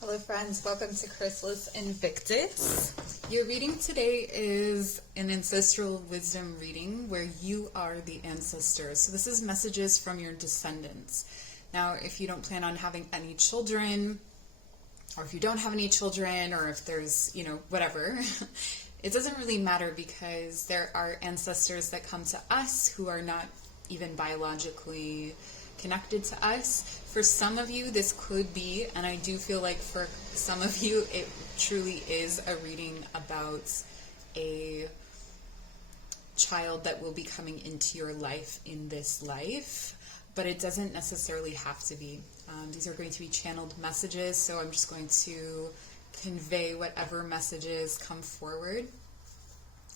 Hello friends, welcome to Chrysalis Invictus. Your reading today is an ancestral wisdom reading where you are the ancestors. So this is messages from your descendants. Now, if you don't plan on having any children, or if you don't have any children, or if there's, whatever, it doesn't really matter because there are ancestors that come to us who are not even biologically connected to us. For some of you, this could be, and I do feel like for some of you, it truly is a reading about a child that will be coming into your life in this life, but it doesn't necessarily have to be. These are going to be channeled messages, so I'm just going to convey whatever messages come forward.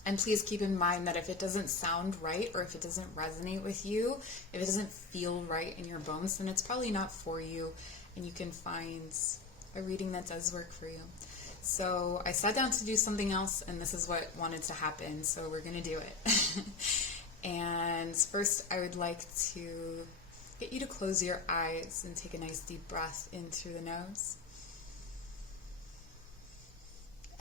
And please keep in mind that if it doesn't sound right or if it doesn't resonate with you, if it doesn't feel right in your bones, then it's probably not for you, and you can find a reading that does work for you. So I sat down to do something else, and this is what wanted to happen, so we're going to do it. And first, I would like to get you to close your eyes and take a nice deep breath in through the nose.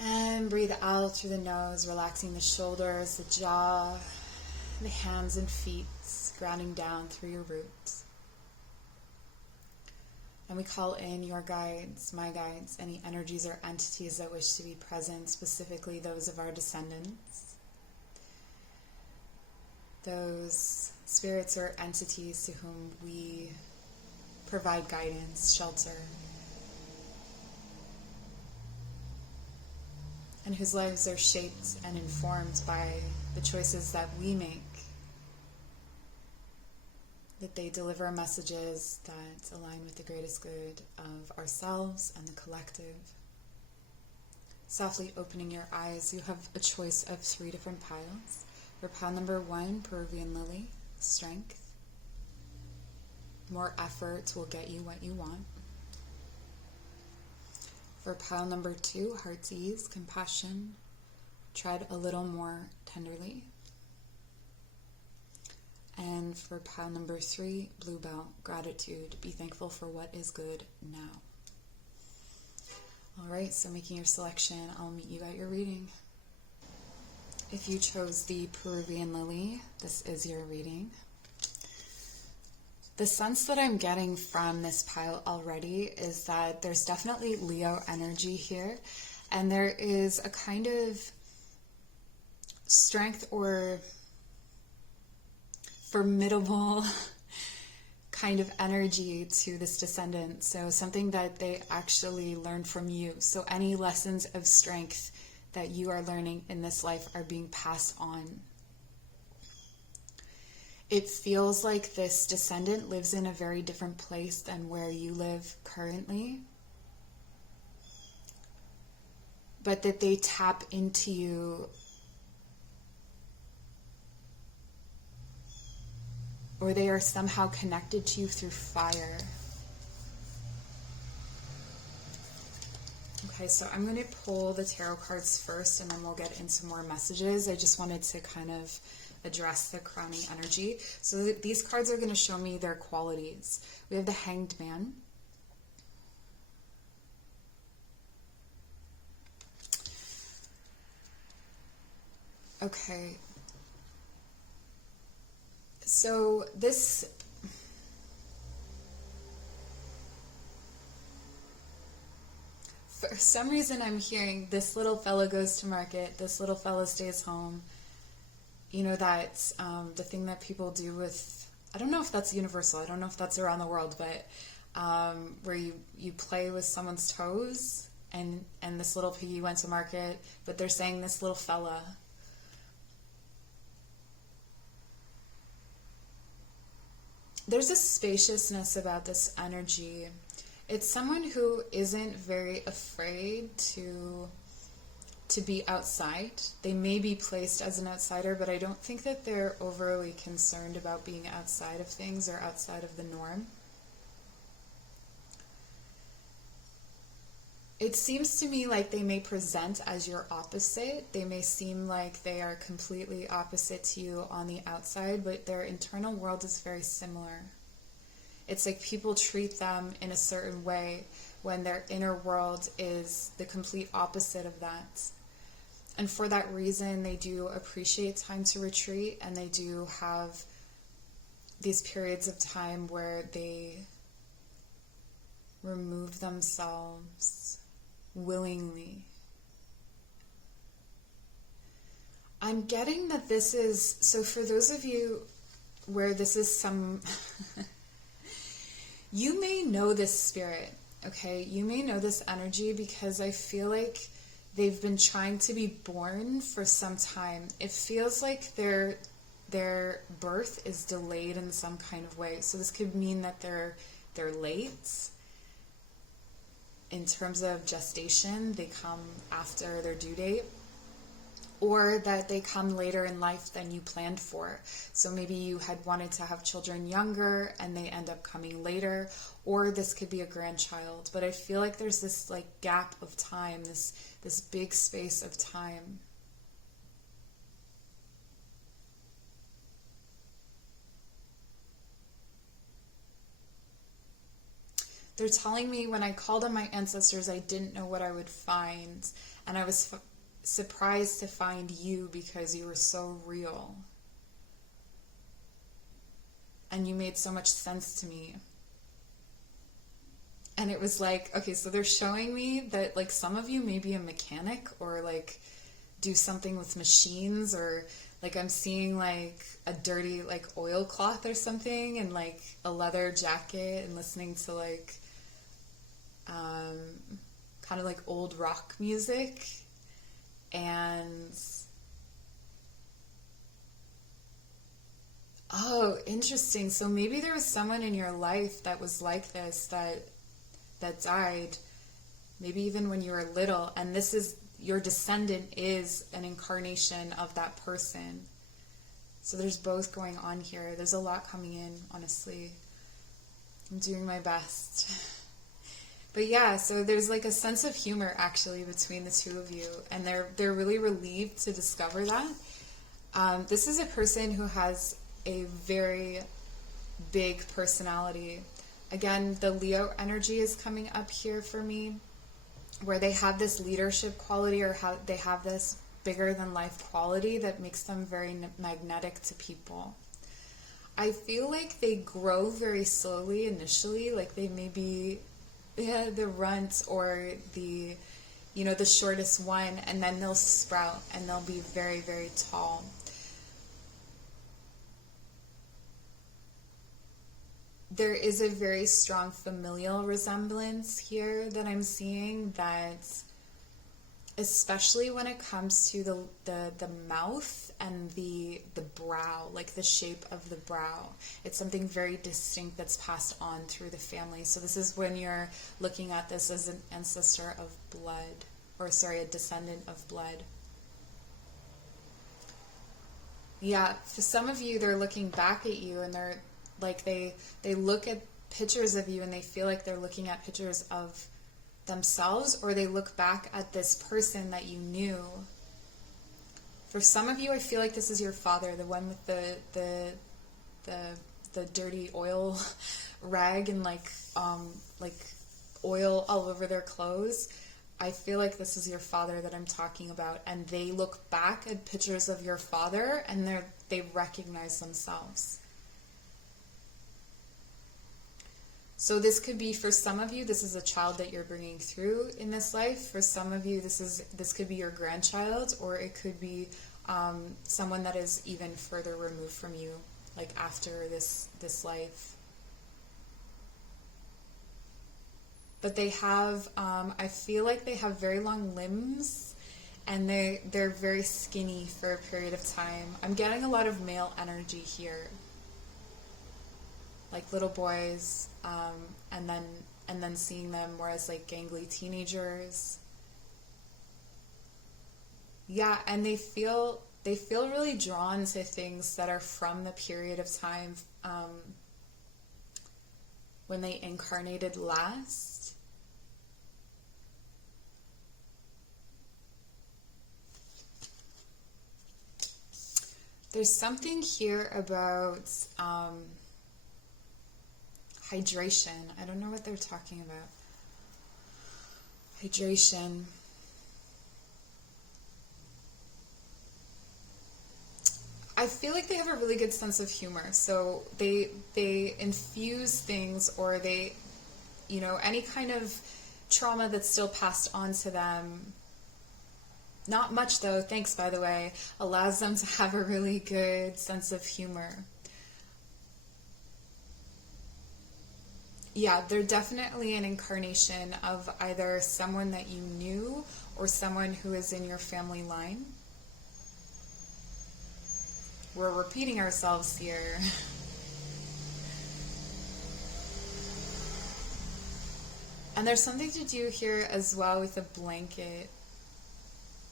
And breathe out through the nose, relaxing the shoulders, the jaw, the hands and feet, grounding down through your roots. And we call in your guides, my guides, any energies or entities that wish to be present, specifically those of our descendants. Those spirits or entities to whom we provide guidance, shelter, and whose lives are shaped and informed by the choices that we make, that they deliver messages that align with the greatest good of ourselves and the collective. Softly opening your eyes, you have a choice of 3 different piles. For pile number 1, Peruvian Lily, strength. More effort will get you what you want. For pile number 2, Heart's Ease, compassion, tread a little more tenderly. And for pile number 3, Bluebell, gratitude, be thankful for what is good now. Alright, so making your selection, I'll meet you at your reading. If you chose the Peruvian Lily, this is your reading. The sense that I'm getting from this pile already is that there's definitely Leo energy here, and there is a kind of strength or formidable kind of energy to this descendant. So something that they actually learned from you. So any lessons of strength that you are learning in this life are being passed on. It feels like this descendant lives in a very different place than where you live currently, but that they tap into you or they are somehow connected to you through fire. Okay, so I'm going to pull the tarot cards first and then we'll get into more messages. I just wanted to kind of address the crowning energy. So these cards are going to show me their qualities. We have the Hanged Man. Okay. So this... For some reason I'm hearing this little fella goes to market, this little fella stays home. You know, that's the thing that people do with, I don't know if that's universal, I don't know if that's around the world, but where you play with someone's toes, and this little piggy went to market, but they're saying this little fella. There's a spaciousness about this energy. It's someone who isn't very afraid to be outside. They may be placed as an outsider, but I don't think that they're overly concerned about being outside of things or outside of the norm. It seems to me like they may present as your opposite. They may seem like they are completely opposite to you on the outside, but their internal world is very similar. It's like people treat them in a certain way, when their inner world is the complete opposite of that. And for that reason, they do appreciate time to retreat, and they do have these periods of time where they remove themselves willingly. I'm getting that this is, so for those of you where this is some, you may know this spirit, okay? You may know this energy, because I feel like they've been trying to be born for some time. It feels like their birth is delayed in some kind of way. So this could mean that they're late in terms of gestation. They come after their due date, or that they come later in life than you planned for. So maybe you had wanted to have children younger and they end up coming later, or this could be a grandchild. But I feel like there's this like gap of time, this big space of time. They're telling me when I called on my ancestors, I didn't know what I would find. And I was surprised to find you, because you were so real. And you made so much sense to me. And it was like, okay, so they're showing me that like some of you may be a mechanic, or like do something with machines, or like I'm seeing like a dirty like oilcloth or something, and like a leather jacket, and listening to like kind of like old rock music. And oh, interesting. So maybe there was someone in your life that was like this, that died, maybe even when you were little, and this is your descendant is an incarnation of that person. So there's both going on here. There's a lot coming in, honestly. I'm doing my best. But yeah, so there's like a sense of humor actually between the two of you, and they're really relieved to discover that. This is a person who has a very big personality. Again, the Leo energy is coming up here for me, where they have this leadership quality, or how they have this bigger than life quality that makes them very magnetic to people. I feel like they grow very slowly initially, like they may be the runt, or the shortest one, and then they'll sprout and they'll be very, very tall. There is a very strong familial resemblance here that I'm seeing, that especially when it comes to the mouth and the brow, like the shape of the brow. It's something very distinct that's passed on through the family. So this is when you're looking at this as an ancestor of blood, or sorry, a descendant of blood. Yeah, for some of you, they're looking back at you, and they're like, they look at pictures of you and they feel like they're looking at pictures of themselves, or they look back at this person that you knew. For some of you, I feel like this is your father, the one with the dirty oil rag and like oil all over their clothes. I feel like this is your father that I'm talking about, and they look back at pictures of your father and they recognize themselves. So this could be, for some of you, this is a child that you're bringing through in this life. For some of you, this could be your grandchild, or it could be someone that is even further removed from you, like after this life. But they have, I feel like they have very long limbs, and they're very skinny for a period of time. I'm getting a lot of male energy here, like little boys, and then seeing them more as like gangly teenagers. Yeah, and they feel really drawn to things that are from the period of time when they incarnated last. There's something here about hydration. I don't know what they're talking about. Hydration. I feel like they have a really good sense of humor. So they infuse things, or they, any kind of trauma that's still passed on to them. Not much though, thanks by the way, allows them to have a really good sense of humor. Yeah, they're definitely an incarnation of either someone that you knew or someone who is in your family line. We're repeating ourselves here. And there's something to do here as well with a blanket.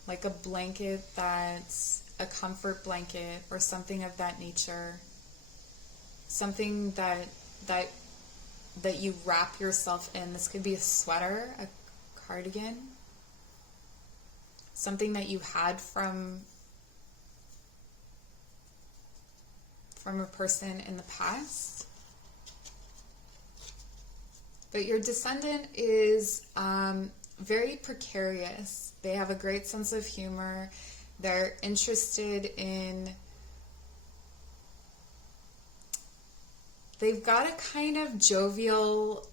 Like a blanket that's a comfort blanket or something of that nature. Something that you wrap yourself in. This could be a sweater, a cardigan, something that you had from a person in the past. But your descendant is very precarious. They have a great sense of humor. They're interested in... They've got a kind of jovial,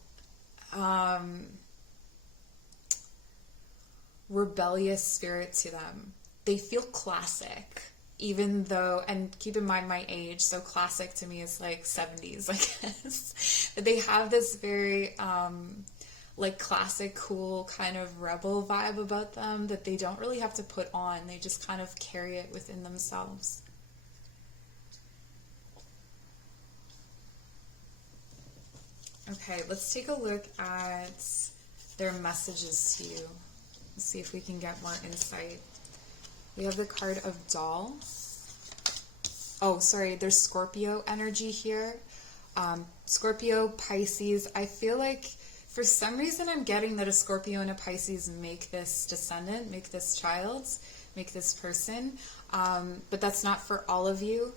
rebellious spirit to them. They feel classic, even though, and keep in mind my age, so classic to me is like 70s, I guess. But they have this very, like classic, cool kind of rebel vibe about them that they don't really have to put on. They just kind of carry it within themselves. Okay, let's take a look at their messages to you. Let's see if we can get more insight. We have the card of Doll. Oh, sorry, there's Scorpio energy here. Scorpio, Pisces. I feel like for some reason I'm getting that a Scorpio and a Pisces make this descendant, make this child, make this person. But that's not for all of you.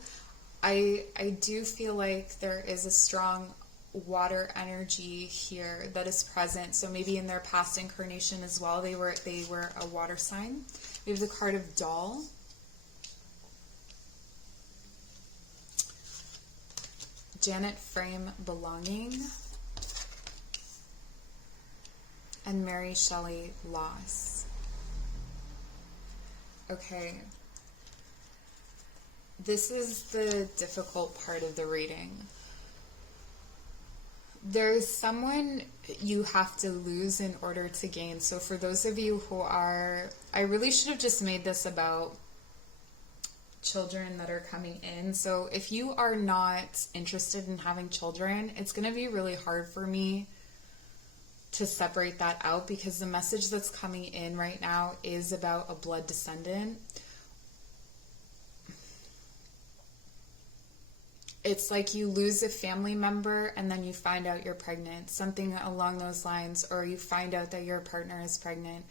I do feel like there is a strong water energy here that is present. So maybe in their past incarnation as well, they were a water sign. We have the card of Doll. Janet Frame, Belonging. And Mary Shelley, Loss. Okay. This is the difficult part of the reading. There's someone you have to lose in order to gain. So for those of you who are... I really should have just made this about children that are coming in. So if you are not interested in having children, it's going to be really hard for me to separate that out, because the message that's coming in right now is about a blood descendant. It's like you lose a family member and then you find out you're pregnant, something along those lines, or you find out that your partner is pregnant.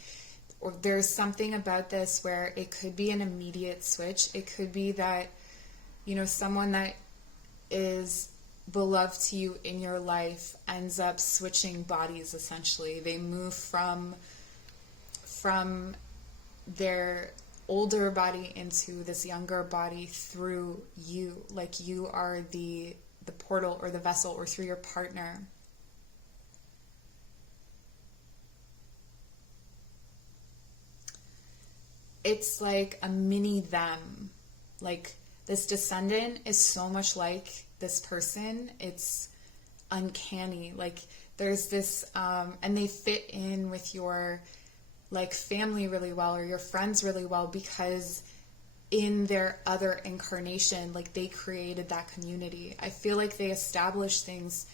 Or there's something about this where it could be an immediate switch. It could be that, someone that is beloved to you in your life ends up switching bodies, essentially. They move from their older body into this younger body through you, like you are the portal or the vessel, or through your partner. It's like a mini them. Like this descendant is so much like this person. It's uncanny. Like there's this, and they fit in with your like family really well, or your friends really well, because in their other incarnation, like they created that community. I feel like they established things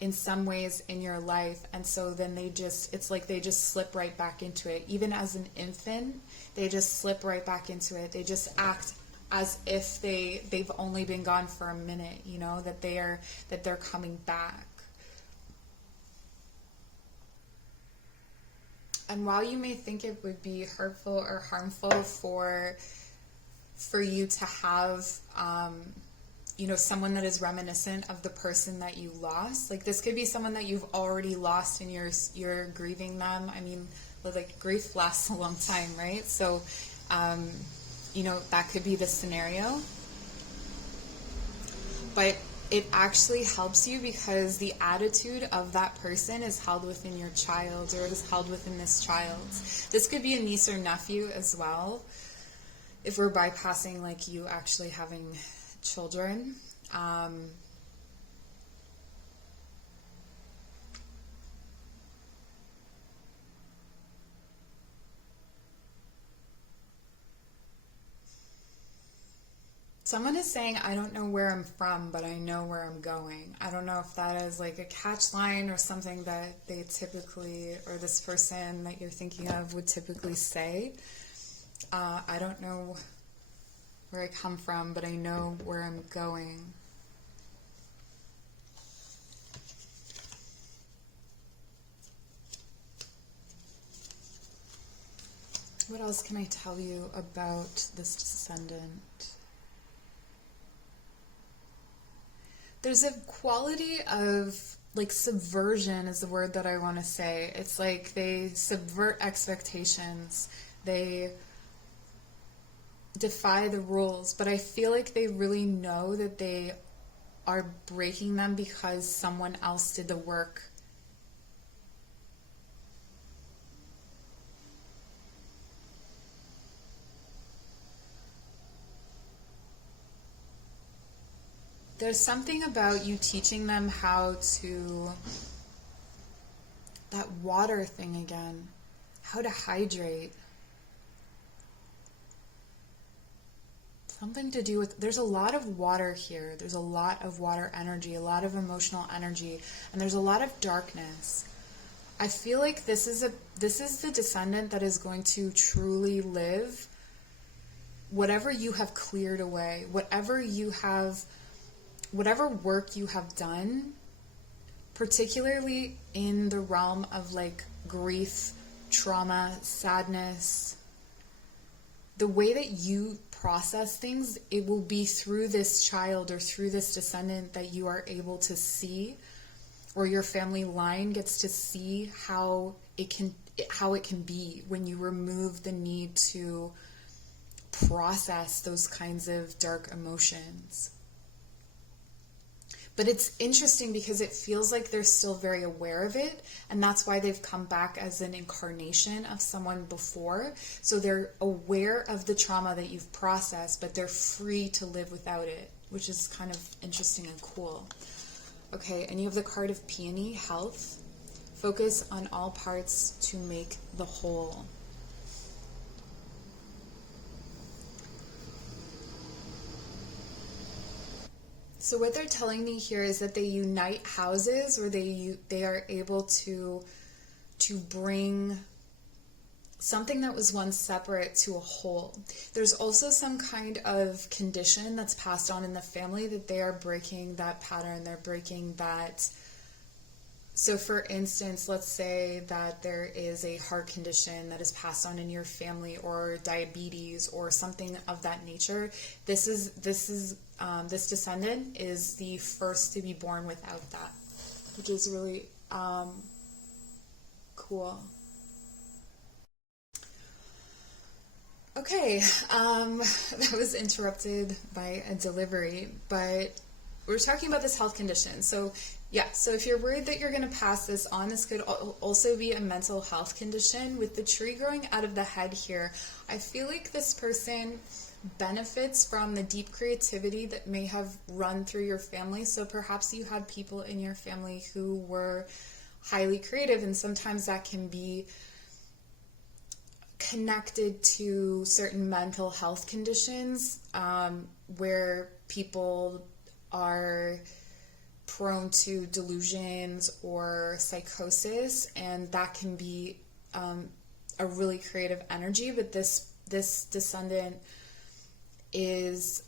in some ways in your life, and so then it's like they just slip right back into it. Even as an infant, they just slip right back into it. They just act as if they've only been gone for a minute, that they're coming back. And while you may think it would be hurtful or harmful for you to have someone that is reminiscent of the person that you lost. Like this could be someone that you've already lost and you're grieving them. I mean, like grief lasts a long time, right? So, that could be the scenario. But it actually helps you because the attitude of that person is held within your child, or it is held within this child. This could be a niece or nephew as well, if we're bypassing like you actually having children. Someone is saying, I don't know where I'm from, but I know where I'm going. I don't know if that is like a catch line or something that they typically, or this person that you're thinking of would typically say. I don't know where I come from, but I know where I'm going. What else can I tell you about this descendant? There's a quality of, like, subversion is the word that I want to say. It's like they subvert expectations. They defy the rules. But I feel like they really know that they are breaking them because someone else did the work. There's something about you teaching them how to, that water thing again, how to hydrate. Something to do with, there's a lot of water here. There's a lot of water energy, a lot of emotional energy, and there's a lot of darkness. I feel like this is the descendant that is going to truly live whatever you have cleared away, whatever work you have done, particularly in the realm of like grief, trauma, sadness. The way that you process things, it will be through this child or through this descendant that you are able to see, or your family line gets to see how it can be when you remove the need to process those kinds of dark emotions. But it's interesting because it feels like they're still very aware of it, and that's why they've come back as an incarnation of someone before. So they're aware of the trauma that you've processed, but they're free to live without it, which is kind of interesting and cool. Okay, and you have the card of Peony, health. Focus on all parts to make the whole. So what they're telling me here is that they unite houses, or they are able to bring something that was once separate to a whole. There's also some kind of condition that's passed on in the family that they are breaking that pattern. They're breaking that. So for instance, let's say that there is a heart condition that is passed on in your family, or diabetes, or something of that nature. This descendant is the first to be born without that, which is really cool. Okay, that was interrupted by a delivery, but we're talking about this health condition. So yeah, so if you're worried that you're going to pass this on, this could also be a mental health condition. With the tree growing out of the head here, I feel like this person benefits from the deep creativity that may have run through your family. So perhaps you had people in your family who were highly creative, and sometimes that can be connected to certain mental health conditions, where people are prone to delusions or psychosis, and that can be a really creative energy. But this descendant is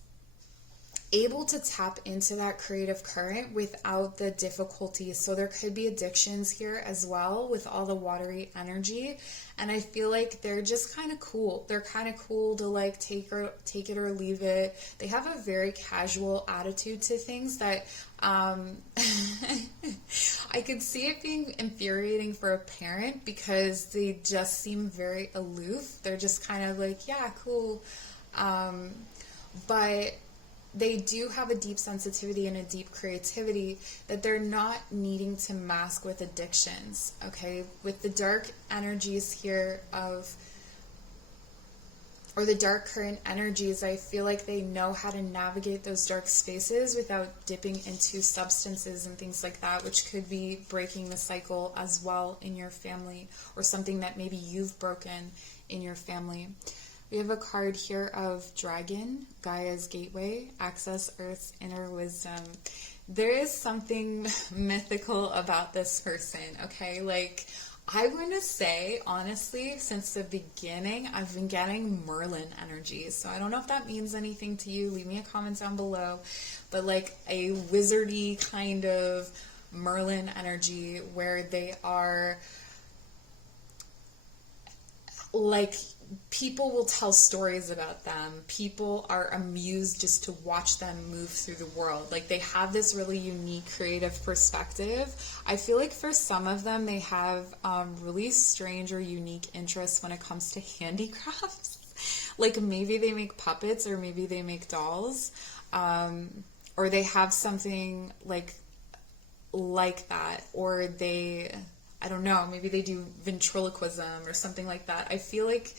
able to tap into that creative current without the difficulties. So there could be addictions here as well with all the watery energy. And I feel like they're just kind of cool. They're kind of cool to like take it or leave it. They have a very casual attitude to things that I could see it being infuriating for a parent because they just seem very aloof. They're just kind of like, yeah, cool. But they do have a deep sensitivity and a deep creativity that they're not needing to mask with addictions, okay? With the dark energies here or the dark current energies, I feel like they know how to navigate those dark spaces without dipping into substances and things like that, which could be breaking the cycle as well in your family, or something that maybe you've broken in your family. We have a card here of Dragon, Gaia's Gateway, Access Earth's Inner Wisdom. There is something mythical about this person, okay? Like, I want to say, honestly, since the beginning, I've been getting Merlin energies. So I don't know if that means anything to you. Leave me a comment down below. But like a wizardy kind of Merlin energy where they are like, people will tell stories about them. People are amused just to watch them move through the world. Like, they have this really unique creative perspective. I feel like for some of them, they have really strange or unique interests when it comes to handicrafts. Like, maybe they make puppets, or maybe they make dolls, or they have something like that, or they, I don't know, maybe they do ventriloquism or something like that. I feel like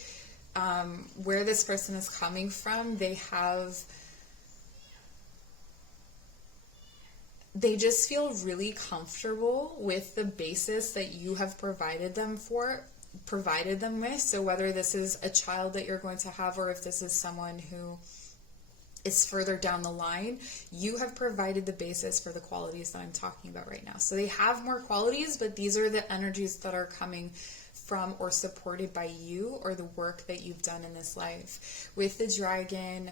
where this person is coming from, they just feel really comfortable with the basis that you have provided them with. So whether this is a child that you're going to have, or if this is someone who is further down the line, you have provided the basis for the qualities that I'm talking about right now. So they have more qualities, but these are the energies that are coming from or supported by you, or the work that you've done in this life. With the Dragon,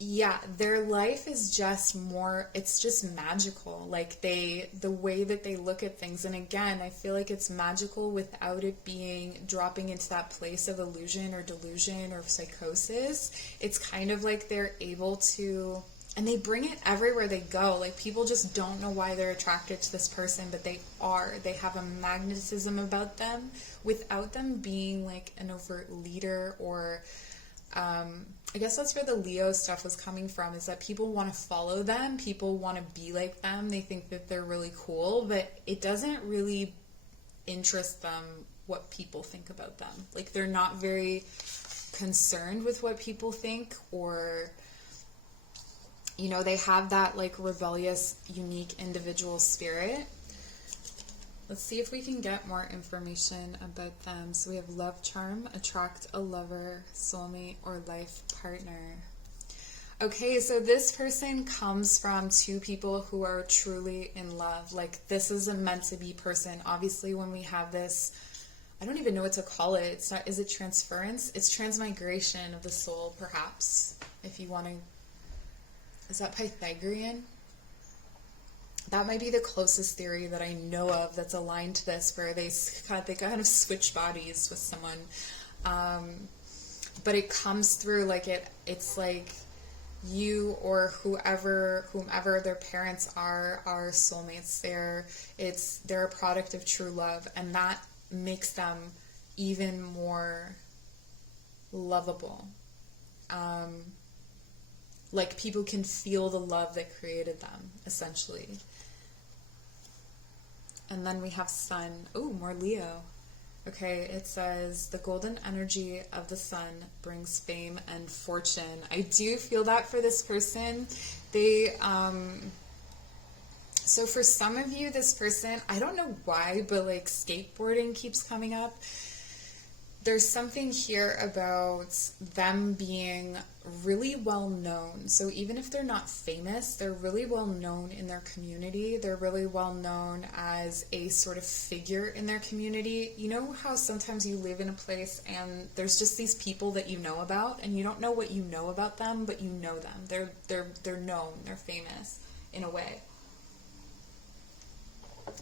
yeah, their life is just more, it's just magical. Like, the way that they look at things. And again, I feel like it's magical without it being dropping into that place of illusion or delusion or psychosis. It's kind of like they're able to, and they bring it everywhere they go. Like, people just don't know why they're attracted to this person, but they are. They have a magnetism about them without them being like an overt leader, or I guess that's where the Leo stuff was coming from, is that people want to follow them, people want to be like them, they think that they're really cool, but it doesn't really interest them what people think about them. Like, they're not very concerned with what people think, or, you know, they have that like rebellious, unique individual spirit. Let's see if we can get more information about them. So we have love charm, attract a lover, soulmate, or life partner. Okay, so this person comes from two people who are truly in love. Like, this is a meant to be person. Obviously, when we have this, I don't even know what to call it. It's not, is it transference? It's transmigration of the soul, perhaps, if you want to. Is that Pythagorean? That might be the closest theory that I know of that's aligned to this, where they kind of switch bodies with someone. But it comes through like it's like you or whomever their parents are soulmates. They're a product of true love, and that makes them even more lovable. Like, people can feel the love that created them, essentially. And then we have Sun. Oh, more Leo. Okay, it says, the golden energy of the sun brings fame and fortune. I do feel that for this person. So for some of you, this person, I don't know why, but like skateboarding keeps coming up. There's something here about them being really well known. So even if they're not famous, they're really well known in their community. They're really well known as a sort of figure in their community. You know how sometimes you live in a place and there's just these people that you know about, and you don't know what you know about them, but you know them. They're known, they're famous in a way.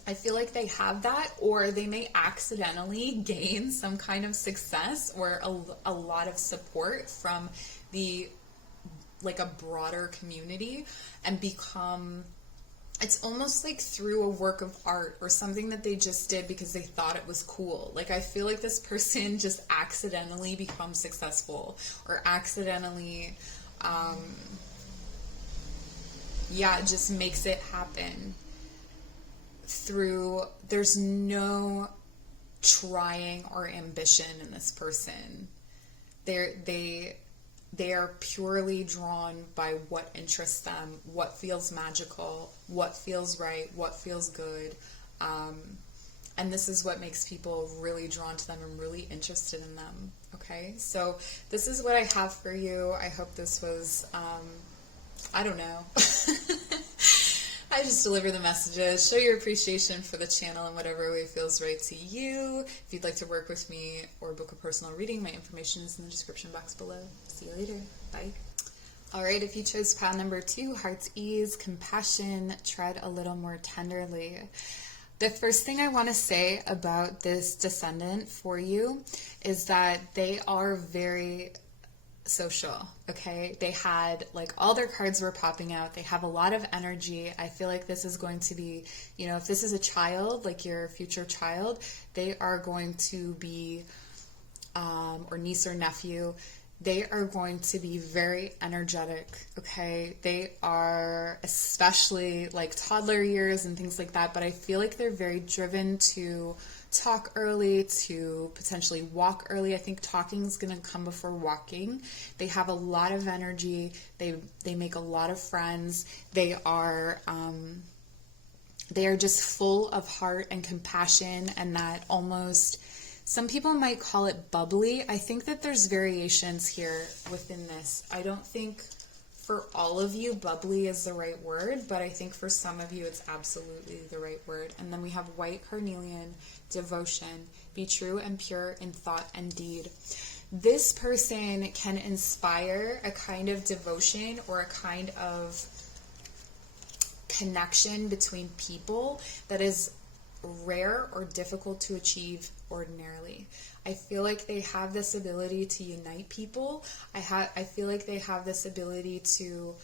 I feel like they have that, or they may accidentally gain some kind of success or a lot of support from like a broader community, and become, it's almost like through a work of art or something that they just did because they thought it was cool. Like, I feel like this person just accidentally becomes successful, or accidentally, just makes it happen through, there's no trying or ambition in this person. They are purely drawn by what interests them, what feels magical, what feels right, what feels good. And this is what makes people really drawn to them and really interested in them. Okay, so this is what I have for you. I hope this was, I don't know. I just deliver the messages, show your appreciation for the channel in whatever way feels right to you. If you'd like to work with me or book a personal reading, my information is in the description box below. See you later. Bye. All right, if you chose pile number 2, heart's ease, compassion, tread a little more tenderly. The first thing I want to say about this descendant for you is that they are very social, okay? They had, like, all their cards were popping out. They have a lot of energy. I feel like this is going to be, you know, if this is a child, like your future child, they are going to be, or niece or nephew, they are going to be very energetic, okay? They are, especially like toddler years and things like that, but I feel like they're very driven to talk early, to potentially walk early. I think talking is going to come before walking. They have a lot of energy. They make a lot of friends. They are just full of heart and compassion, and that almost, some people might call it bubbly. I think that there's variations here within this. I don't think for all of you bubbly is the right word, but I think for some of you it's absolutely the right word. And then we have white carnelian, devotion, be true and pure in thought and deed. This person can inspire a kind of devotion or a kind of connection between people that is rare or difficult to achieve ordinarily. I feel like they have this ability to unite people. I feel like they have this ability to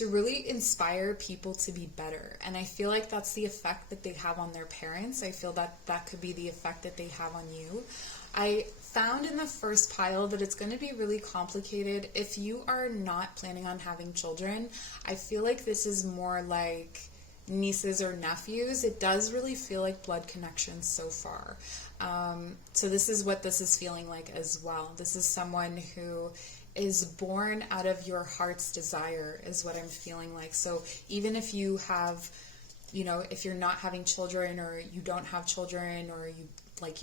really inspire people to be better. And I feel like that's the effect that they have on their parents. I feel that that could be the effect that they have on you. I found in the first pile that it's going to be really complicated. If you are not planning on having children, I feel like this is more like nieces or nephews. It does really feel like blood connections so far. So this is what this is feeling like as well. This is someone who is born out of your heart's desire, is what I'm feeling like. So even if you have, you know, if you're not having children, or you don't have children, or you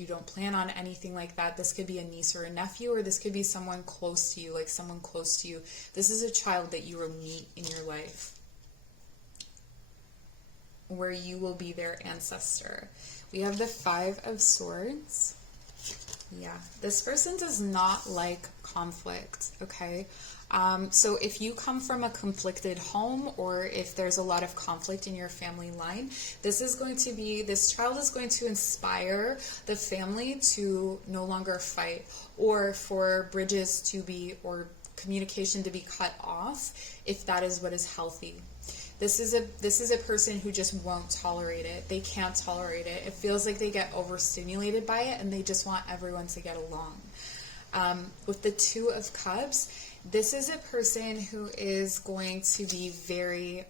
don't plan on anything like that, this could be a niece or a nephew, or this could be someone close to you, like someone close to you. This is a child that you will meet in your life, where you will be their ancestor. We have the 5 of Swords. Yeah, this person does not like conflict, okay? So if you come from a conflicted home, or if there's a lot of conflict in your family line, this child is going to inspire the family to no longer fight, or for bridges to be, or communication to be cut off, if that is what is healthy. This is a person who just won't tolerate it. They can't tolerate it. It feels like they get overstimulated by it, and they just want everyone to get along. With the 2 of Cups, this is a person who is going to be very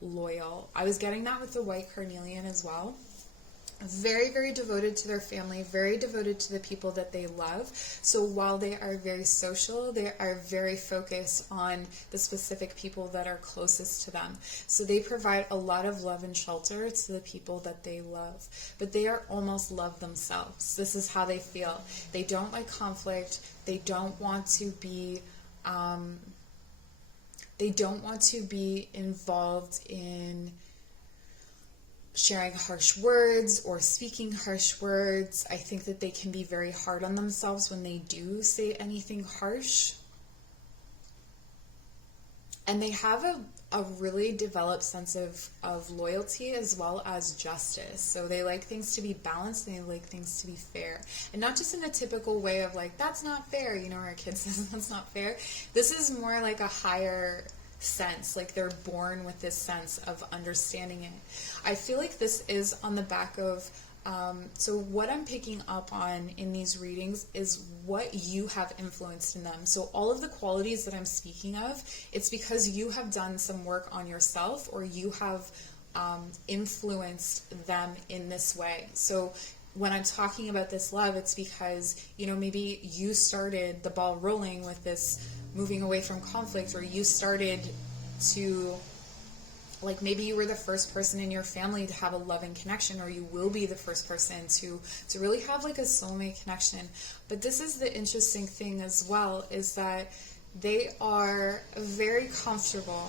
loyal. I was getting that with the white carnelian as well. Very, very devoted to their family, very devoted to the people that they love. So while they are very social, they are very focused on the specific people that are closest to them. So they provide a lot of love and shelter to the people that they love. But they are almost love themselves. This is how they feel. They don't like conflict. They don't want to be involved in sharing harsh words or speaking harsh words. I think that they can be very hard on themselves when they do say anything harsh. And they have a really developed sense of loyalty as well as justice. So they like things to be balanced and they like things to be fair. And not just in a typical way of like, that's not fair, you know, our kid says that's not fair. This is more like a higher sense, like they're born with this sense of understanding it. I feel like this is on the back of so what I'm picking up on in these readings is what you have influenced in them. So all of the qualities that I'm speaking of, it's because you have done some work on yourself or you have influenced them in this way. So when I'm talking about this love, it's because, you know, maybe you started the ball rolling with this moving away from conflict, or you started to, like, maybe you were the first person in your family to have a loving connection, or you will be the first person to really have like a soulmate connection. But this is the interesting thing as well, is that they are very comfortable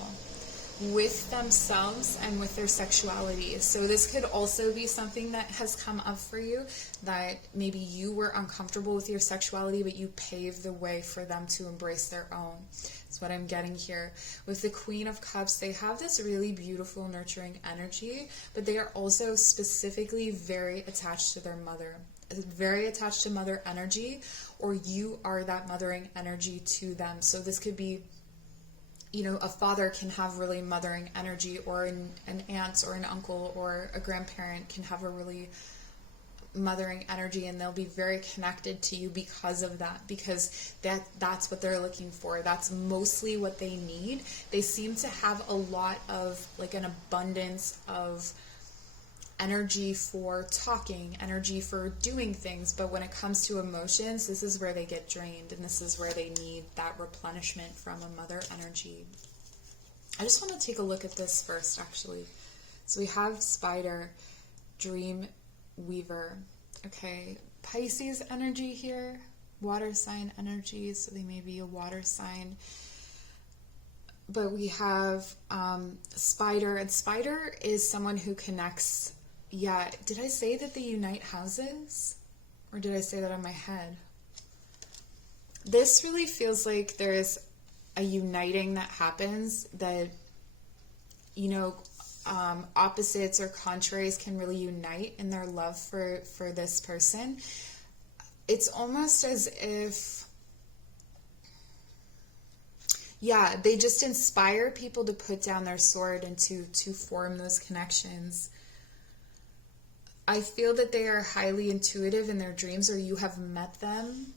with themselves and with their sexuality. So this could also be something that has come up for you, that maybe you were uncomfortable with your sexuality, but you paved the way for them to embrace their own. That's what I'm getting here. With the Queen of Cups, they have this really beautiful, nurturing energy, but they are also specifically very attached to their mother. Very attached to mother energy, or you are that mothering energy to them. So this could be, you know, a father can have really mothering energy, or an aunt or an uncle or a grandparent can have a really mothering energy, and they'll be very connected to you because of that, because that's what they're looking for. That's mostly what they need. They seem to have a lot of, like, an abundance of energy for talking, energy for doing things, but when it comes to emotions, this is where they get drained, and this is where they need that replenishment from a mother energy. I just want to take a look at this first, actually. So we have Spider, Dream Weaver. Okay, Pisces energy here, water sign energy, so they may be a water sign. But we have Spider, and Spider is someone who connects. Yeah, did I say that they unite houses? Or did I say that on my head? This really feels like there is a uniting that happens, that, you know, opposites or contraries can really unite in their love for this person. It's almost as if, yeah, they just inspire people to put down their sword and to form those connections. I feel that they are highly intuitive in their dreams, or you have met them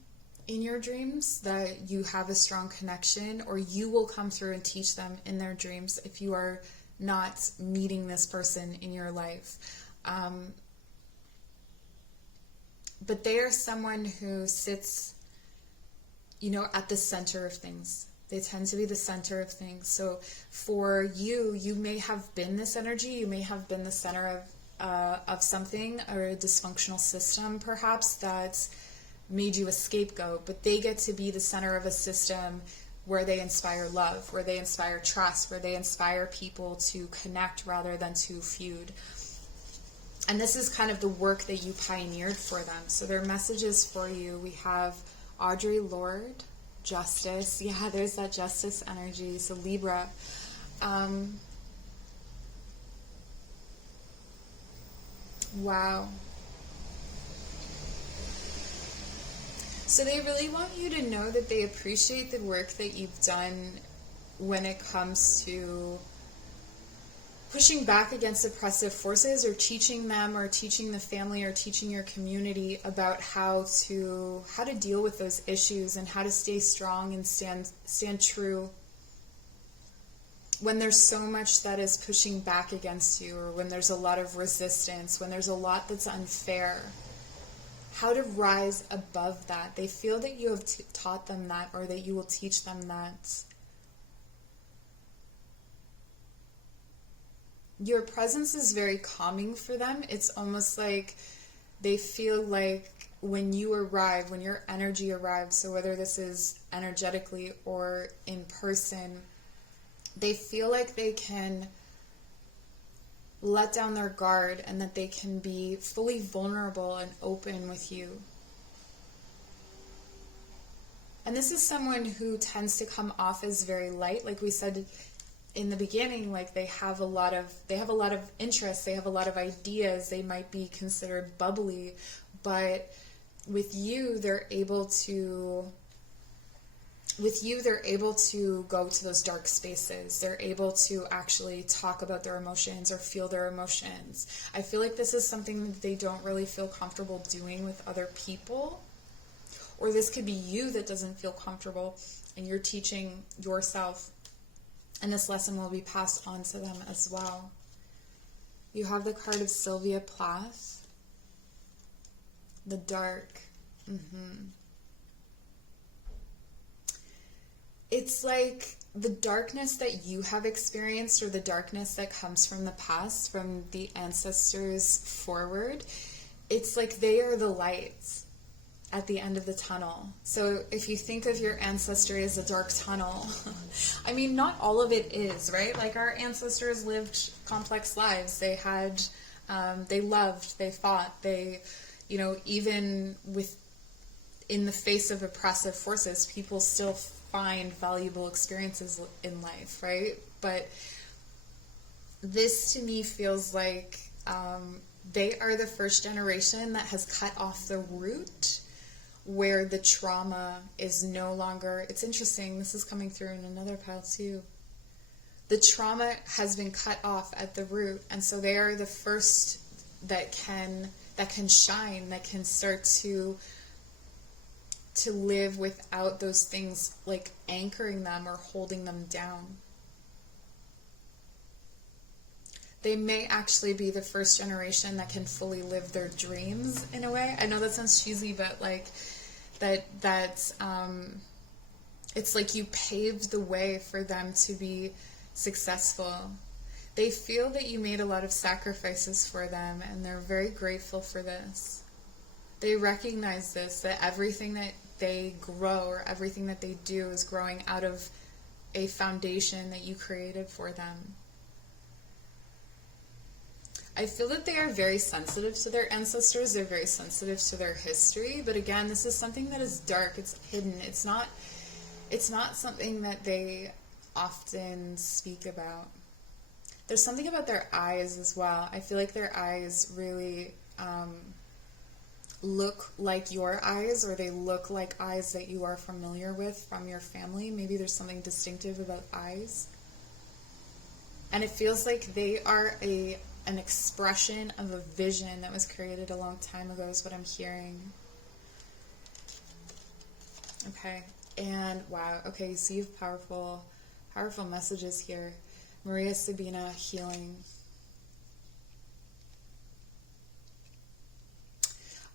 in your dreams, that you have a strong connection, or you will come through and teach them in their dreams if you are not meeting this person in your life. But they are someone who sits, you know, at the center of things. They tend to be the center of things. So for you, you may have been this energy, you may have been the center of something, or a dysfunctional system perhaps that's made you a scapegoat, but they get to be the center of a system where they inspire love, where they inspire trust, where they inspire people to connect rather than to feud. And this is kind of the work that you pioneered for them. So their messages for you, we have Audrey Lorde, Justice. Yeah, there's that Justice energy. So Libra. Wow. So they really want you to know that they appreciate the work that you've done when it comes to pushing back against oppressive forces, or teaching them, or teaching the family, or teaching your community about how to deal with those issues and how to stay strong and stand true when there's so much that is pushing back against you, or when there's a lot of resistance, when there's a lot that's unfair, how to rise above that. They feel that you have taught them that, or that you will teach them that. Your presence is very calming for them. It's almost like they feel like when you arrive, when your energy arrives, so whether this is energetically or in person, they feel like they can let down their guard and that they can be fully vulnerable and open with you. And this is someone who tends to come off as very light, like we said in the beginning, like they have a lot of interests, they have a lot of ideas, they might be considered bubbly, but with you they're able to go to those dark spaces. They're able to actually talk about their emotions or feel their emotions. I feel like this is something that they don't really feel comfortable doing with other people. Or this could be you that doesn't feel comfortable and you're teaching yourself, and this lesson will be passed on to them as well. You have the card of Sylvia Plath, the dark. It's like the darkness that you have experienced, or the darkness that comes from the past, from the ancestors forward. It's like they are the lights at the end of the tunnel. So if you think of your ancestry as a dark tunnel, I mean, not all of it is, right? Like our ancestors lived complex lives. They had, they loved, they fought, they, you know, even in the face of oppressive forces, people still find valuable experiences in life, right? But this to me feels like they are the first generation that has cut off the root where the trauma is no longer. It's interesting, this is coming through in another pile too. The trauma has been cut off at the root, and so they are the first that can shine, that can start to live without those things like anchoring them or holding them down. They may actually be the first generation that can fully live their dreams in a way. I know that sounds cheesy, but like that's it's like you paved the way for them to be successful. They feel that you made a lot of sacrifices for them, and they're very grateful for this. They recognize this, that everything that they grow or everything that they do is growing out of a foundation that you created for them. I feel that they are very sensitive to their ancestors. They're very sensitive to their history. But again, this is something that is dark. It's hidden. It's not something that they often speak about. There's something about their eyes as well. I feel like their eyes really look like your eyes, or they look like eyes that you are familiar with from your family. Maybe there's something distinctive about eyes. And it feels like they are an expression of a vision that was created a long time ago is what I'm hearing. Okay, and wow, okay, so you have powerful messages here. Maria Sabina, healing.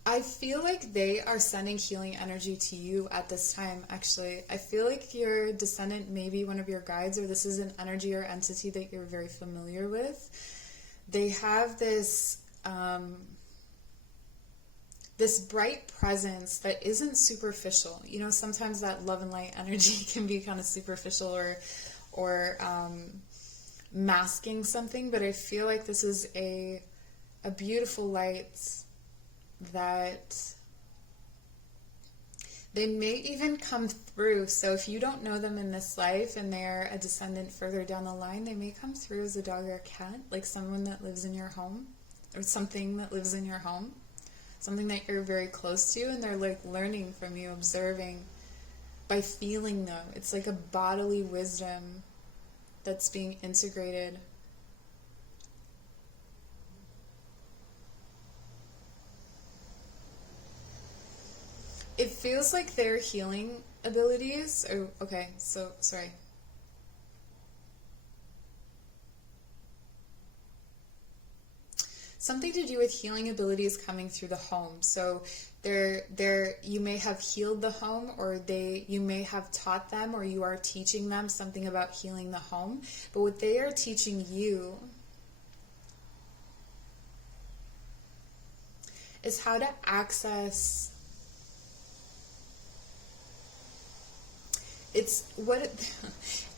I feel like they are sending healing energy to you at this time, actually. I feel like your descendant may be one of your guides, or this is an energy or entity that you're very familiar with. They have this this bright presence that isn't superficial. You know, sometimes that love and light energy can be kind of superficial or masking something, but I feel like this is a beautiful light that they may even come through. So if you don't know them in this life and they're a descendant further down the line, they may come through as a dog or a cat, like someone that lives in your home, or something that lives in your home, something that you're very close to, and they're like learning from you, observing by feeling them. It's like a bodily wisdom that's being integrated. It feels like their healing abilities, okay, so, sorry. something to do with healing abilities coming through the home. So you may have healed the home, or you may have taught them, or you are teaching them something about healing the home. But what they are teaching you is how to access.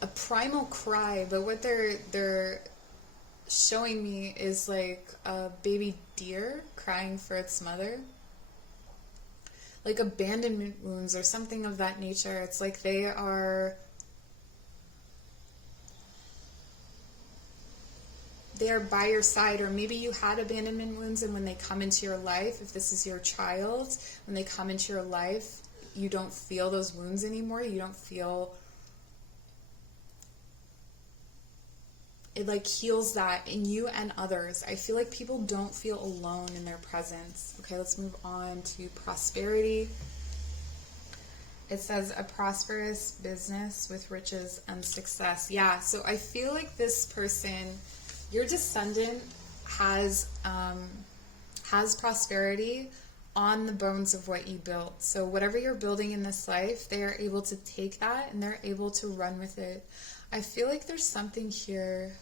A primal cry, but what they're showing me is like a baby deer crying for its mother, like abandonment wounds or something of that nature. It's like they are by your side, or maybe you had abandonment wounds, and when they come into your life, if this is your child, when they come into your life, you don't feel those wounds anymore. You don't feel it, like heals that in you and others. I feel like people don't feel alone in their presence. Okay, let's move on to prosperity. It says a prosperous business with riches and success. Yeah, so I feel like this person, your descendant, has prosperity on the bones of what you built. So whatever you're building in this life, they are able to take that and they're able to run with it. I feel like there's something here,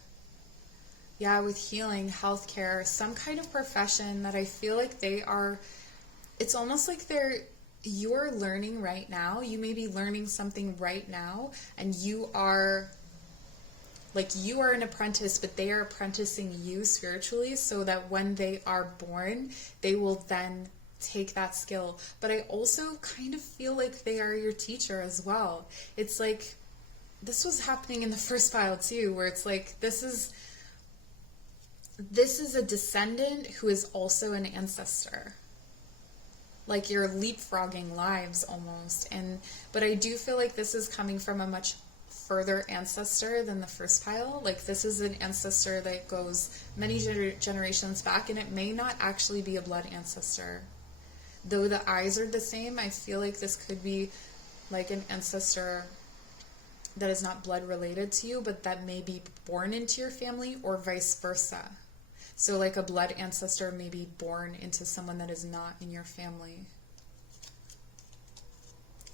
yeah, with healing, healthcare, some kind of profession that I feel like it's almost like you're learning right now. You may be learning something right now, and you are an apprentice, but they are apprenticing you spiritually, so that when they are born, they will then take that skill. But I also kind of feel like they are your teacher as well. It's like this was happening in the first file too, where it's like this is a descendant who is also an ancestor. Like you're leapfrogging lives almost. But I do feel like this is coming from a much further ancestor than the first pile. Like this is an ancestor that goes many generations back, and it may not actually be a blood ancestor. Though the eyes are the same, I feel like this could be like an ancestor that is not blood related to you, but that may be born into your family, or vice versa. So like a blood ancestor may be born into someone that is not in your family.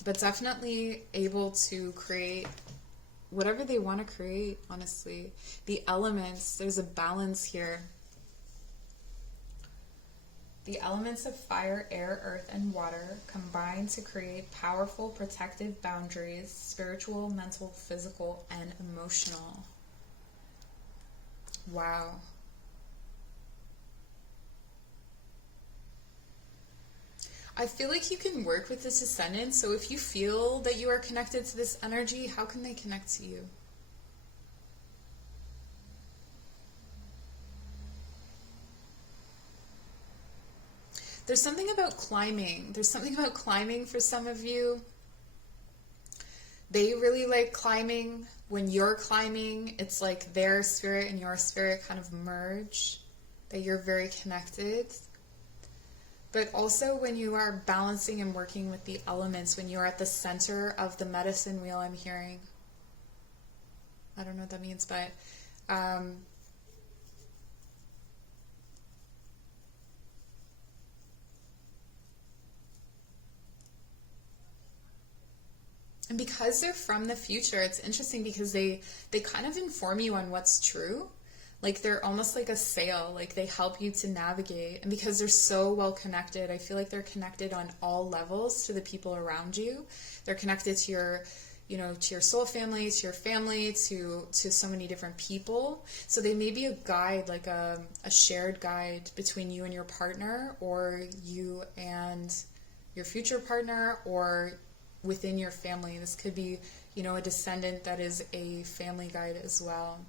But definitely able to create whatever they want to create, honestly. The elements, there's a balance here. The elements of fire, air, earth, and water combine to create powerful protective boundaries, spiritual, mental, physical, and emotional. Wow. I feel like you can work with this descendant, so if you feel that you are connected to this energy, how can they connect to you? There's something about climbing. There's something about climbing for some of you. They really like climbing. When you're climbing, it's like their spirit and your spirit kind of merge, that you're very connected. But also when you are balancing and working with the elements, when you're at the center of the medicine wheel, I'm hearing. I don't know what that means, but and because they're from the future, it's interesting because they kind of inform you on what's true. Like they're almost like a sail, like they help you to navigate. And because they're so well connected, I feel like they're connected on all levels to the people around you. They're connected to your, to your soul family, to your family, to so many different people. So they may be a guide, like a shared guide between you and your partner, or you and your future partner, or within your family. This could be, a descendant that is a family guide as well,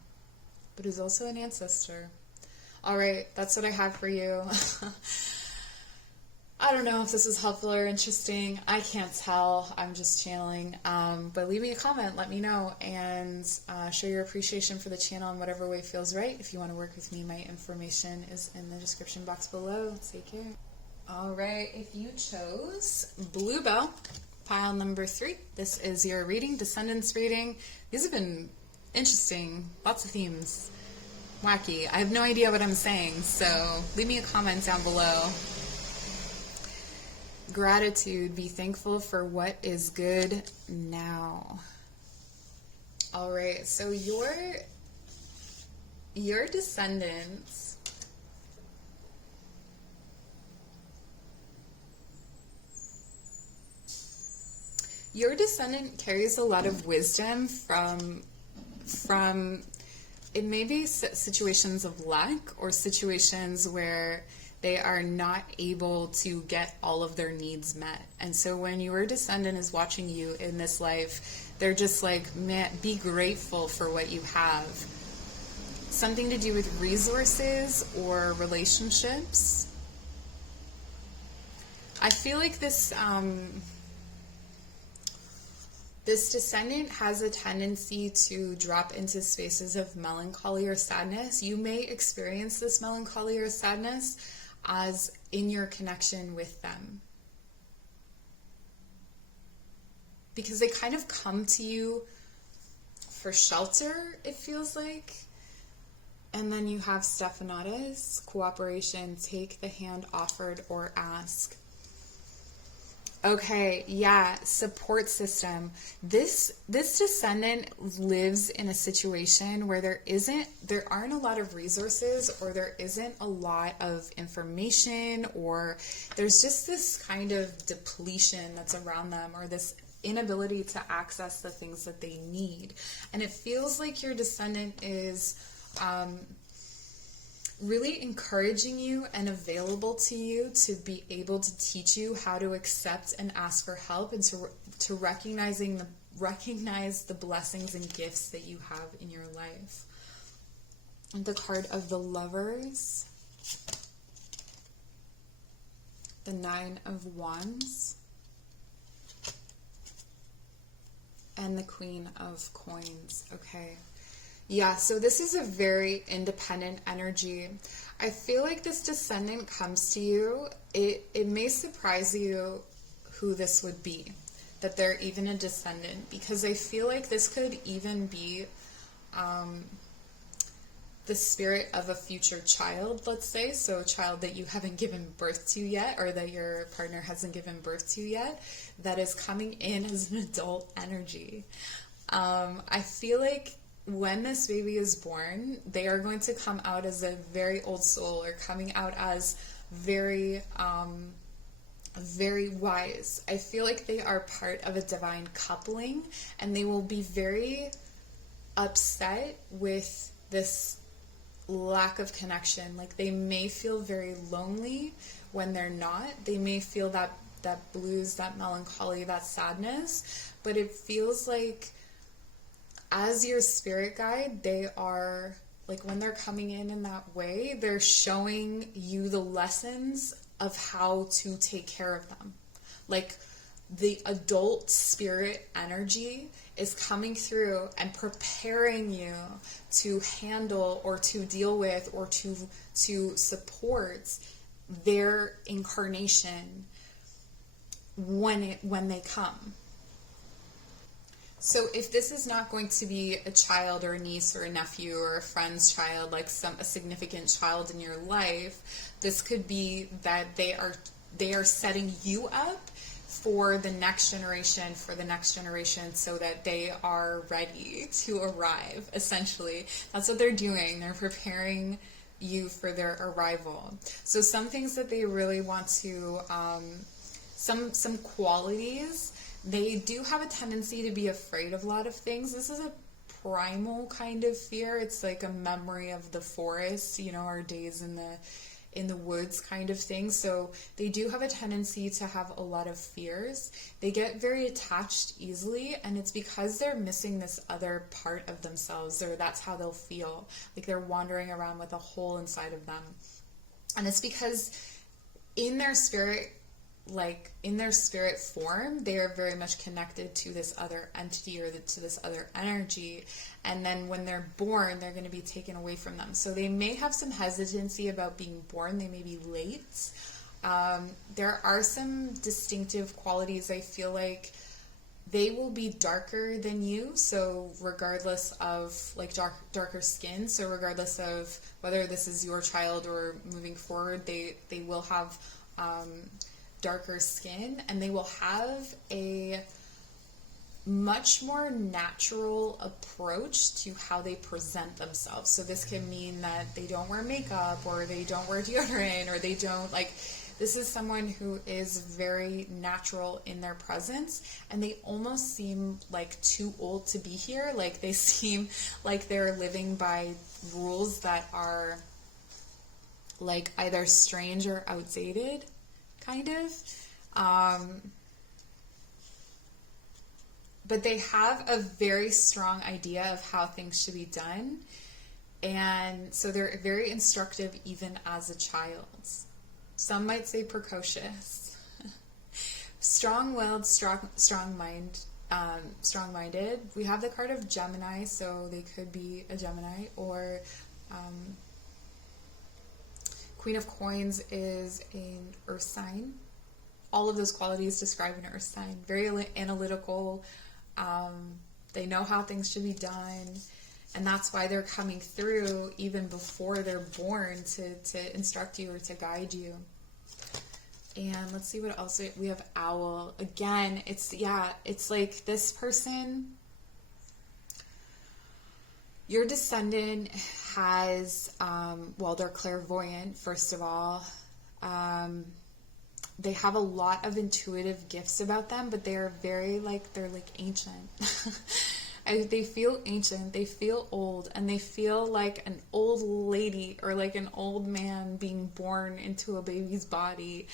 but is also an ancestor. All right, that's what I have for you. I don't know if this is helpful or interesting. I can't tell. I'm just channeling. But leave me a comment. Let me know. And show your appreciation for the channel in whatever way feels right. If you want to work with me, my information is in the description box below. Take care. All right, if you chose Bluebell, pile number 3, this is your reading, Descendants reading. These have been interesting. Lots of themes. wacky. I have no idea what I'm saying, so leave me a comment down below. Gratitude. Be thankful for what is good now. All right, so your descendants, your descendant carries a lot of wisdom from it may be situations of lack or situations where they are not able to get all of their needs met. And so when your descendant is watching you in this life, they're just like, man, be grateful for what you have. Something to do with resources or relationships. I feel like this descendant has a tendency to drop into spaces of melancholy or sadness. You may experience this melancholy or sadness as in your connection with them, because they kind of come to you for shelter, it feels like. And then you have Stephanata's cooperation, take the hand offered or ask. Okay, yeah, support system. This descendant lives in a situation where there aren't a lot of resources, or there isn't a lot of information, or there's just this kind of depletion that's around them, or this inability to access the things that they need. And it feels like your descendant is really encouraging you and available to you to be able to teach you how to accept and ask for help, and to recognize the blessings and gifts that you have in your life. And the card of the Lovers, the Nine of Wands, and the Queen of Coins. Okay. Yeah, so this is a very independent energy. I feel like this descendant comes to you. It may surprise you who this would be, that they're even a descendant, because I feel like this could even be the spirit of a future child, let's say. So a child that you haven't given birth to yet, or that your partner hasn't given birth to yet, that is coming in as an adult energy. I feel like when this baby is born, they are going to come out as a very old soul, or coming out as very wise. I feel like they are part of a divine coupling, and they will be very upset with this lack of connection. Like, they may feel very lonely when they're not. They may feel that blues, that melancholy, that sadness, but it feels like as your spirit guide, they are, like, when they're coming in that way, they're showing you the lessons of how to take care of them. Like, the adult spirit energy is coming through and preparing you to handle, or to deal with, or to support their incarnation when they come. So if this is not going to be a child or a niece or a nephew or a friend's child, like a significant child in your life, this could be that they are setting you up for the next generation, so that they are ready to arrive, essentially. That's what they're doing. They're preparing you for their arrival. So some things that they really want to, some qualities. They do have a tendency to be afraid of a lot of things. This is a primal kind of fear. It's like a memory of the forest, our days in the woods kind of thing. So they do have a tendency to have a lot of fears. They get very attached easily, and it's because they're missing this other part of themselves, or that's how they'll feel. Like they're wandering around with a hole inside of them. And it's because in their spirit form, they are very much connected to this other entity, or to this other energy. And then when they're born, they're going to be taken away from them. So they may have some hesitancy about being born. They may be late. There are some distinctive qualities, I feel like, they will be darker than you, so regardless of like darker skin, so regardless of whether this is your child or moving forward, they will have darker skin, and they will have a much more natural approach to how they present themselves. So this can mean that they don't wear makeup, or they don't wear deodorant, or they don't like, this is someone who is very natural in their presence, and they almost seem like too old to be here. Like they seem like they're living by rules that are like either strange or outdated, kind of. But they have a very strong idea of how things should be done. And so they're very instructive even as a child. Some might say precocious. Strong-willed, strong-minded. We have the card of Gemini, so they could be a Gemini, or Queen of Coins is an earth sign. All of those qualities describe an earth sign. Very analytical. They know how things should be done. And that's why they're coming through even before they're born to instruct you or to guide you. And let's see what else we have. Owl. Again, it's like this person, your descendant has, they're clairvoyant, first of all. They have a lot of intuitive gifts about them, but they're very they're ancient. They feel ancient, they feel old, and they feel like an old lady or like an old man being born into a baby's body.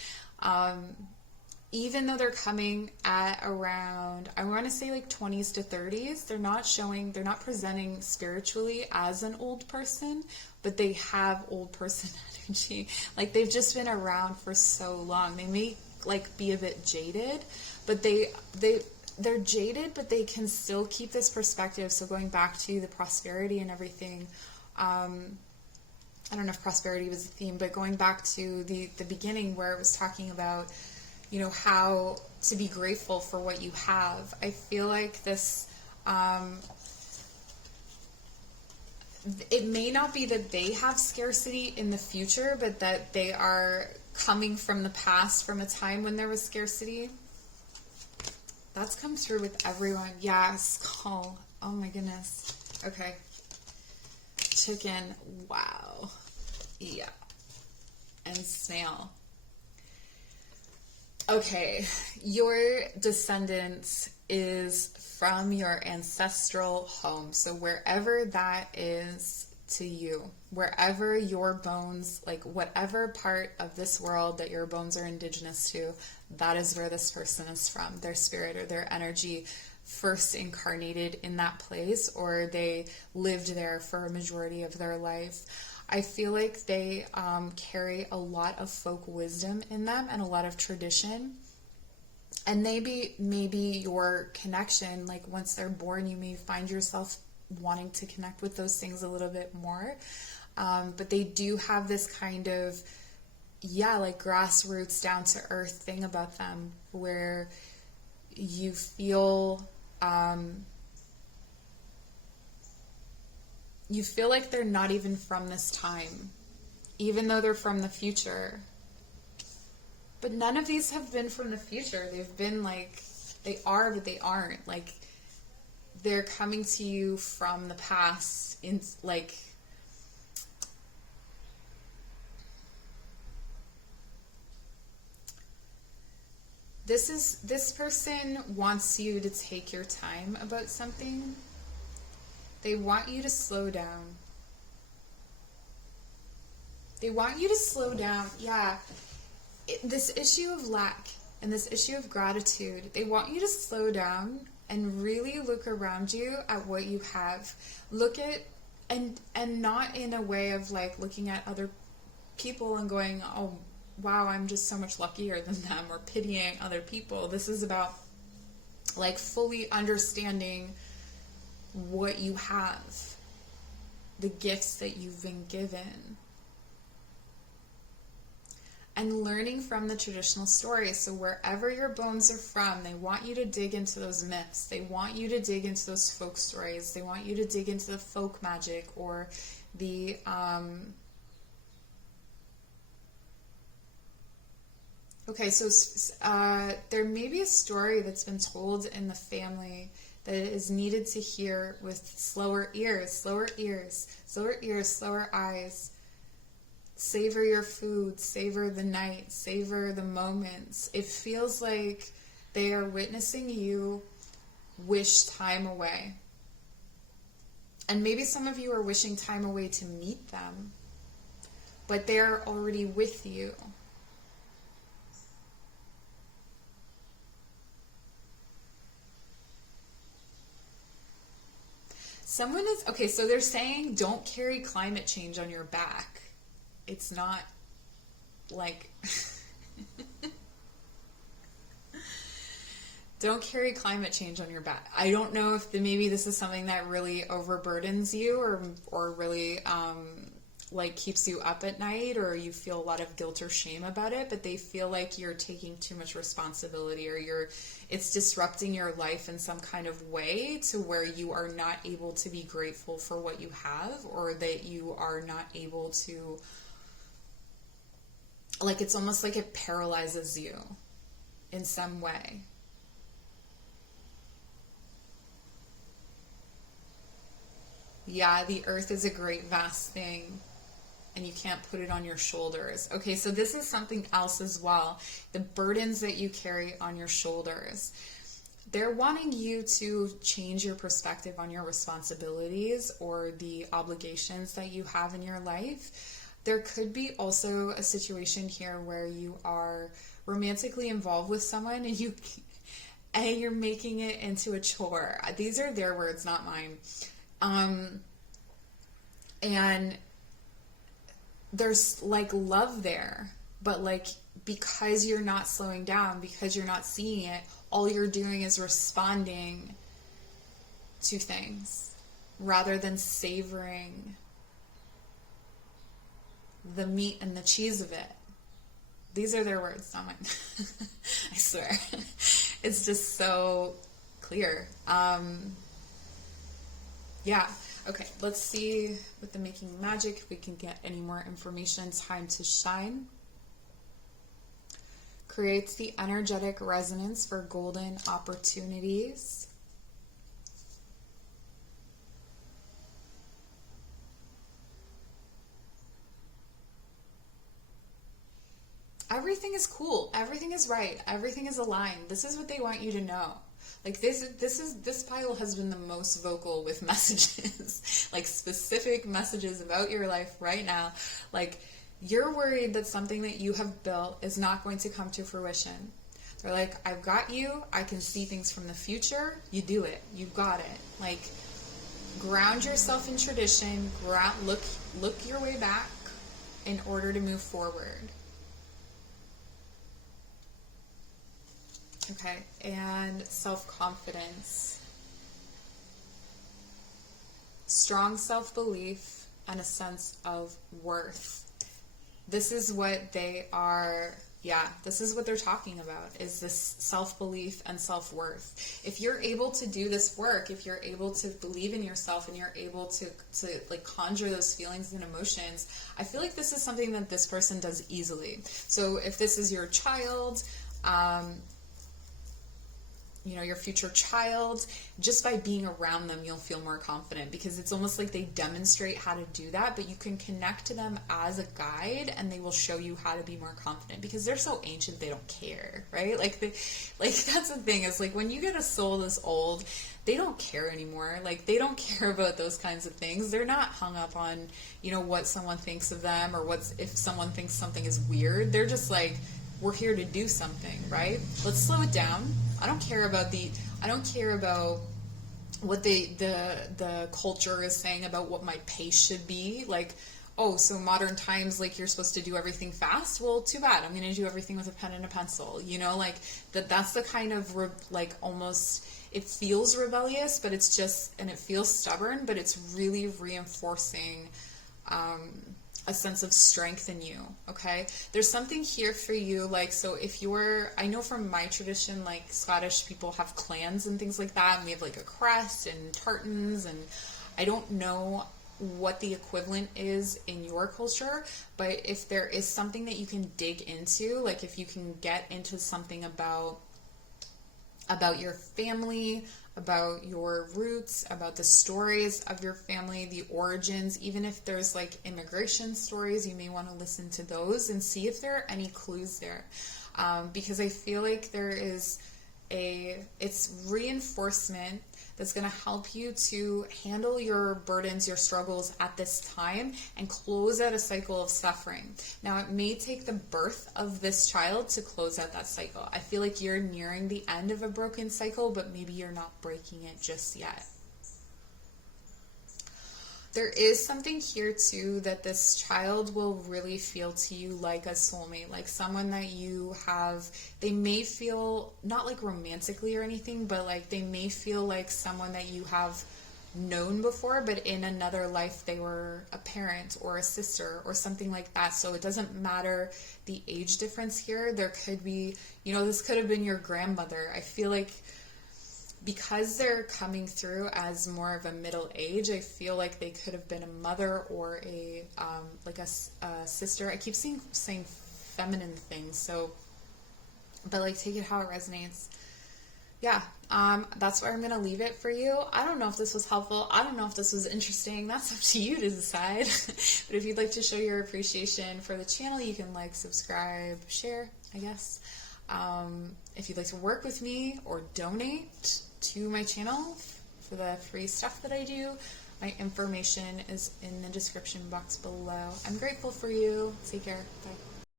Even though they're coming at around, I want to say 20s to 30s, they're not presenting spiritually as an old person, but they have old person energy. Like they've just been around for so long. They may be a bit jaded, but they're jaded, but they can still keep this perspective. So going back to the prosperity and everything, I don't know if prosperity was the theme, but going back to the beginning where it was talking about, how to be grateful for what you have. I feel like this, it may not be that they have scarcity in the future, but that they are coming from the past, from a time when there was scarcity. That's come through with everyone. Yeah, skull. Oh my goodness. Okay. Chicken. Wow. Yeah. And snail. Okay. Your descendants is from your ancestral home. So wherever that is to you, wherever your bones, whatever part of this world that your bones are indigenous to, that is where this person is from. Their spirit or their energy first incarnated in that place, or they lived there for a majority of their life. I feel like they carry a lot of folk wisdom in them and a lot of tradition. And maybe your connection, once they're born, you may find yourself wanting to connect with those things a little bit more. But they do have this kind of, grassroots, down to earth thing about them where you feel, like they're not even from this time, even though they're from the future. But none of these have been from the future. They've been they are, but they aren't. They're coming to you from the past in this person wants you to take your time about something. They want you to slow down. They want you to slow down. Yeah. This issue of lack and this issue of gratitude, they want you to slow down and really look around you at what you have. Look at, and not in a way of looking at other people and going, oh, wow, I'm just so much luckier than them, or pitying other people. This is about fully understanding what you have, the gifts that you've been given. and learning from the traditional stories. So wherever your bones are from, they want you to dig into those myths. They want you to dig into those folk stories. They want you to dig into the folk magic or the okay, so there may be a story that's been told in the family that is needed to hear with slower ears, slower ears, slower ears, slower eyes. Savor your food, savor the night, savor the moments. It feels like they are witnessing you wish time away. And maybe some of you are wishing time away to meet them, but they're already with you. Someone is, okay, so they're saying don't carry climate change on your back. It's not like, don't carry climate change on your back. I don't know if maybe this is something that really overburdens you or really like keeps you up at night, or you feel a lot of guilt or shame about it, but they feel like you're taking too much responsibility, or it's disrupting your life in some kind of way to where you are not able to be grateful for what you have, or that you are not able to, like, it's almost like it paralyzes you in some way. Yeah, the earth is a great vast thing, and you can't put it on your shoulders. Okay, so this is something else as well. The burdens that you carry on your shoulders. They're wanting you to change your perspective on your responsibilities or the obligations that you have in your life. There could be also a situation here where you are romantically involved with someone and you're making it into a chore. These are their words, not mine. And there's like love there, but like, because you're not slowing down, because you're not seeing it, all you're doing is responding to things rather than savoring the meat and the cheese of it. These are their words, not mine. I swear. It's just so clear. Yeah. Okay, let's see with the making magic if we can get any more information. Time to shine. Creates the energetic resonance for golden opportunities. Everything is cool. Everything is right. Everything is aligned. This is what they want you to know. Like this pile has been the most vocal with messages, like specific messages about your life right now. Like, you're worried that something that you have built is not going to come to fruition. They're like, I've got you. I can see things from the future. You do it. You got it. Like, ground yourself in tradition. Look your way back in order to move forward. Okay, and self-confidence. Strong self-belief and a sense of worth. This is what they are, this is what they're talking about, is this self-belief and self-worth. If you're able to do this work, if you're able to believe in yourself and you're able to like conjure those feelings and emotions, I feel like this is something that this person does easily. So if this is your child, your future child, just by being around them, you'll feel more confident, because it's almost like they demonstrate how to do that, but you can connect to them as a guide and they will show you how to be more confident, because they're so ancient, they don't care, right? Like that's the thing, is like, when you get a soul this old, they don't care anymore. Like, they don't care about those kinds of things. They're not hung up on, what someone thinks of them, or if someone thinks something is weird. They're just like, we're here to do something, right? Let's slow it down. I don't care about what the culture is saying about what my pace should be. Like, oh, so modern times, like, you're supposed to do everything fast? Well, too bad. I'm going to do everything with a pen and a pencil. Like, that's the kind of, almost, it feels rebellious, but it's just, and it feels stubborn, but it's really reinforcing a sense of strength in you, okay? There's something here for you, like, so if you're, I know from my tradition, like, Scottish people have clans and things like that, and we have, like, a crest and tartans, and I don't know what the equivalent is in your culture, but if there is something that you can dig into, like, if you can get into something about your family, about your roots, about the stories of your family, the origins, even if there's like immigration stories, you may want to listen to those and see if there are any clues there. Because I feel like there is it's reinforcement that's going to help you to handle your burdens, your struggles at this time and close out a cycle of suffering. Now, it may take the birth of this child to close out that cycle. I feel like you're nearing the end of a broken cycle, but maybe you're not breaking it just yet. There is something here too that this child will really feel to you like a soulmate, like someone that you have, they may feel, not like romantically or anything, but like they may feel like someone that you have known before, but in another life they were a parent or a sister or something like that. So it doesn't matter the age difference here. There could be, this could have been your grandmother. I feel like because they're coming through as more of a middle age, I feel like they could have been a mother or a sister. I keep saying feminine things, but like take it how it resonates. Yeah, that's where I'm going to leave it for you. I don't know if this was helpful. I don't know if this was interesting. That's up to you to decide. But if you'd like to show your appreciation for the channel, you can like, subscribe, share, I guess. If you'd like to work with me or donate to my channel for the free stuff that I do, my information is in the description box below. I'm grateful for you. Take care. Bye.